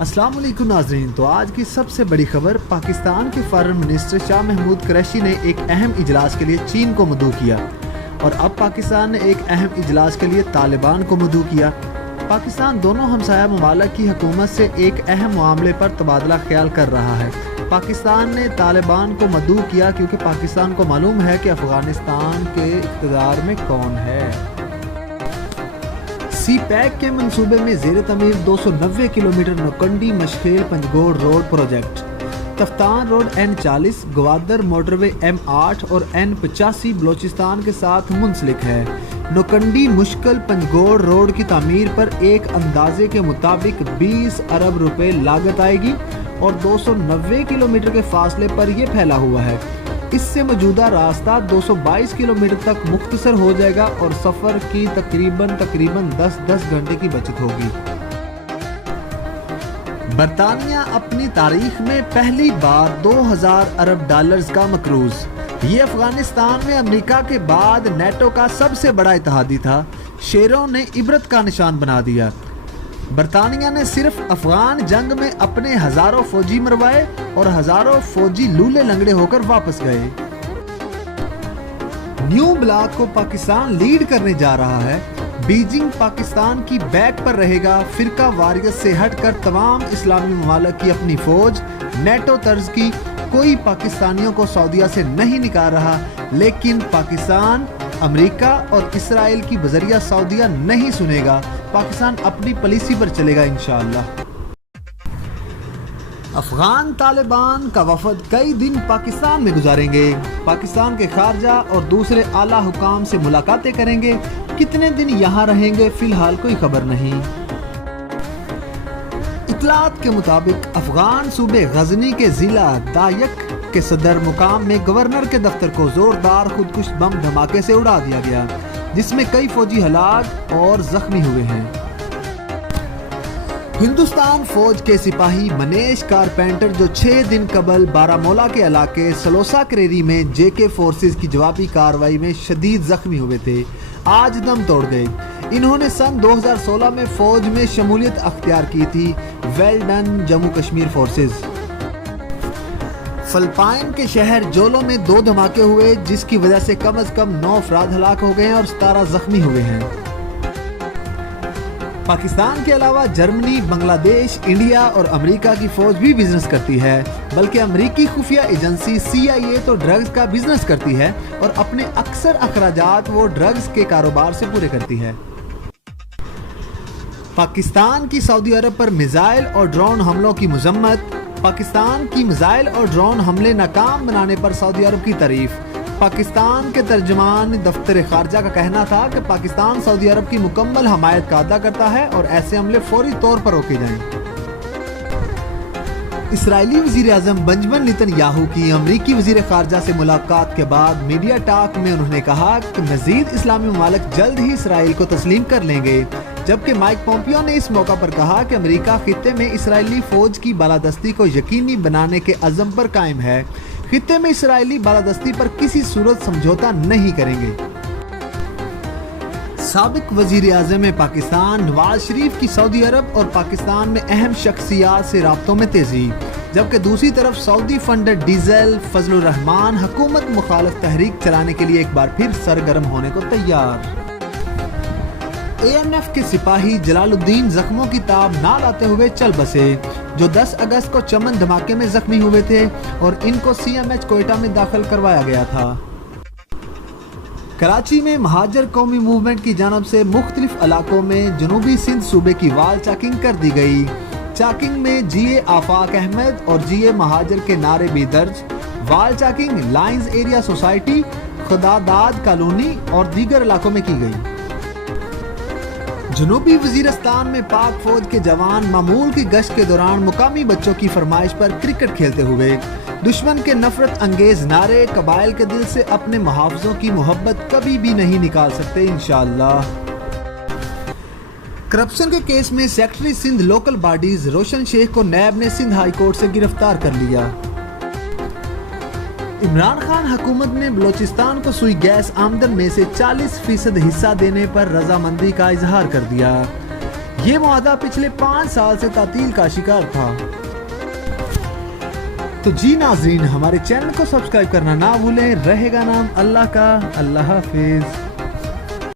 السلام علیکم ناظرین، تو آج کی سب سے بڑی خبر، پاکستان کے فارن منسٹر شاہ محمود قریشی نے ایک اہم اجلاس کے لیے چین کو مدعو کیا، اور اب پاکستان نے ایک اہم اجلاس کے لیے طالبان کو مدعو کیا۔ پاکستان دونوں ہمسایہ ممالک کی حکومت سے ایک اہم معاملے پر تبادلہ خیال کر رہا ہے۔ پاکستان نے طالبان کو مدعو کیا کیونکہ پاکستان کو معلوم ہے کہ افغانستان کے اقتدار میں کون ہے۔ سی پیک کے منصوبے میں زیر تعمیر 290 kilometre Nokkundi Mashkhel Panjgur road project, Taftan road N40 Gwadar motorway M8 اور N85 بلوچستان کے ساتھ منسلک ہے۔ نوکنڈی مشکل پنجگوڑ روڈ کی تعمیر پر ایک اندازے کے مطابق 20 ارب روپے لاگت آئے گی اور 290 کلومیٹر کے فاصلے پر یہ پھیلا ہوا ہے۔ اس سے موجودہ راستہ 222 کلومیٹر تک مختصر ہو جائے گا اور سفر کی تقریباً 10 گھنٹے کی بچت ہوگی۔ برطانیہ اپنی تاریخ میں پہلی بار 2000 ارب ڈالرز کا مقروض۔ یہ افغانستان میں امریکہ کے بعد نیٹو کا سب سے بڑا اتحادی تھا، شیروں نے عبرت کا نشان بنا دیا۔ برطانیہ نے صرف افغان جنگ میں اپنے ہزاروں فوجی مروائے اور ہزاروں فوجی لولے لنگڑے ہو کر واپس گئے۔ نیو بلاک کو پاکستان لیڈ کرنے جا رہا ہے۔ بیجنگ پاکستان کی بیک پر رہے گا۔ فرقہ واریت سے ہٹ کر تمام اسلامی ممالک کی اپنی فوج، نیٹو طرز کی، کوئی پاکستانیوں کو سعودیہ سے نہیں نکال رہا، لیکن پاکستان امریکہ اور اسرائیل کی بذریعہ سعودیہ نہیں سنے گا۔ پاکستان اپنی پالیسی پر چلے گا انشاءاللہ۔ افغان طالبان کا وفد کئی دن پاکستان میں گزاریں گے۔ پاکستان کے خارجہ اور دوسرے اعلیٰ حکام سے ملاقاتیں کریں گے۔ کتنے دن یہاں رہیں گے فی الحال کوئی خبر نہیں۔ اطلاعات کے مطابق افغان صوبے غزنی کے ضلع دایک کے صدر مقام میں گورنر کے دفتر کو زوردار خودکش بم دھماکے سے اڑا دیا گیا، جس میں کئی فوجی ہلاک اور زخمی ہوئے ہیں۔ ہندوستان فوج کے سپاہی منیش کارپینٹر، جو 6 دن قبل بارامولہ کے علاقے سلوسا کریری میں JK فورسز کی جوابی کارروائی میں شدید زخمی ہوئے تھے، آج دم توڑ گئے۔ انہوں نے سن 2016 میں فوج میں شمولیت اختیار کی تھی۔ Well done Jammu Kashmir forces. Philippines کے شہر جولو میں 2 دھماکے ہوئے، جس کی وجہ سے کم از کم 9 افراد ہلاک ہو گئے ہیں اور 17 زخمی ہوئے ہیں۔ پاکستان کے علاوہ جرمنی، بنگلہ دیش، انڈیا اور امریکہ کی فوج بھی بزنس کرتی ہے، بلکہ امریکی خفیہ ایجنسی CIA تو ڈرگز کا بزنس کرتی ہے اور اپنے اکثر اخراجات وہ ڈرگز کے کاروبار سے پورے کرتی ہے۔ پاکستان کی سعودی عرب پر میزائل اور ڈرون حملوں کی مذمت۔ پاکستان کی میزائل اور ڈرون حملے ناکام بنانے پر سعودی عرب کی تعریف۔ پاکستان کے ترجمان دفتر خارجہ کا کہنا تھا کہ پاکستان سعودی عرب کی مکمل حمایت کا اعادہ کرتا ہے اور ایسے حملے فوری طور پر روکے جائیں۔ اسرائیلی وزیر اعظم بنجمن نیتن یاہو کی امریکی وزیر خارجہ سے ملاقات کے بعد میڈیا ٹاک میں انہوں نے کہا کہ مزید اسلامی ممالک جلد ہی اسرائیل کو تسلیم کر لیں گے، جبکہ مائک پومپیو نے اس موقع پر کہا کہ امریکہ خطے میں اسرائیلی فوج کی بالادستی کو یقینی بنانے کے عزم پر قائم ہے، خطے میں اسرائیلی بالادستی پر کسی صورت سمجھوتا نہیں کریں گے۔ سابق وزیر اعظم پاکستان نواز شریف کی سعودی عرب اور پاکستان میں اہم شخصیات سے رابطوں میں تیزی، جبکہ دوسری طرف سعودی فنڈر ڈیزل فضل الرحمان حکومت مخالف تحریک چلانے کے لیے ایک بار پھر سرگرم ہونے کو تیار۔ ANF کے سپاہی جلال الدین زخموں کی تاب نہ لاتے ہوئے چل بسے، جو 10 اگست کو چمن دھماکے میں زخمی ہوئے تھے اور ان کو CMH کوئٹہ میں داخل کروایا گیا تھا۔ کراچی میں مہاجر قومی موومنٹ کی جانب سے مختلف علاقوں میں جنوبی سندھ صوبے کی وال چاکنگ کر دی گئی۔ چاکنگ میں GA آفاق احمد اور GA مہاجر کے نعرے بھی درج۔ وال چاکنگ لائنز ایریا سوسائٹی، خداداد کالونی اور دیگر علاقوں میں کی گئی۔ جنوبی وزیرستان میں پاک فوج کے جوان معمول کی گشت کے دوران مقامی بچوں کی فرمائش پر کرکٹ کھیلتے ہوئے دشمن کے نفرت انگیز نعرے قبائل کے دل سے اپنے محافظوں کی محبت کبھی بھی نہیں نکال سکتے انشاءاللہ۔ کرپشن کے کیس میں سیکرٹری سندھ لوکل باڈیز روشن شیخ کو نیب نے سندھ ہائی کورٹ سے گرفتار کر لیا۔ عمران خان حکومت نے بلوچستان کو سوئی گیس آمدن میں سے 40% حصہ دینے پر رضامندی کا اظہار کر دیا۔ یہ معاہدہ پچھلے 5 سال سے تعطیل کا شکار تھا۔ تو جی ناظرین، ہمارے چینل کو سبسکرائب کرنا نہ بھولیں۔ رہے گا نام اللہ کا۔ اللہ حافظ۔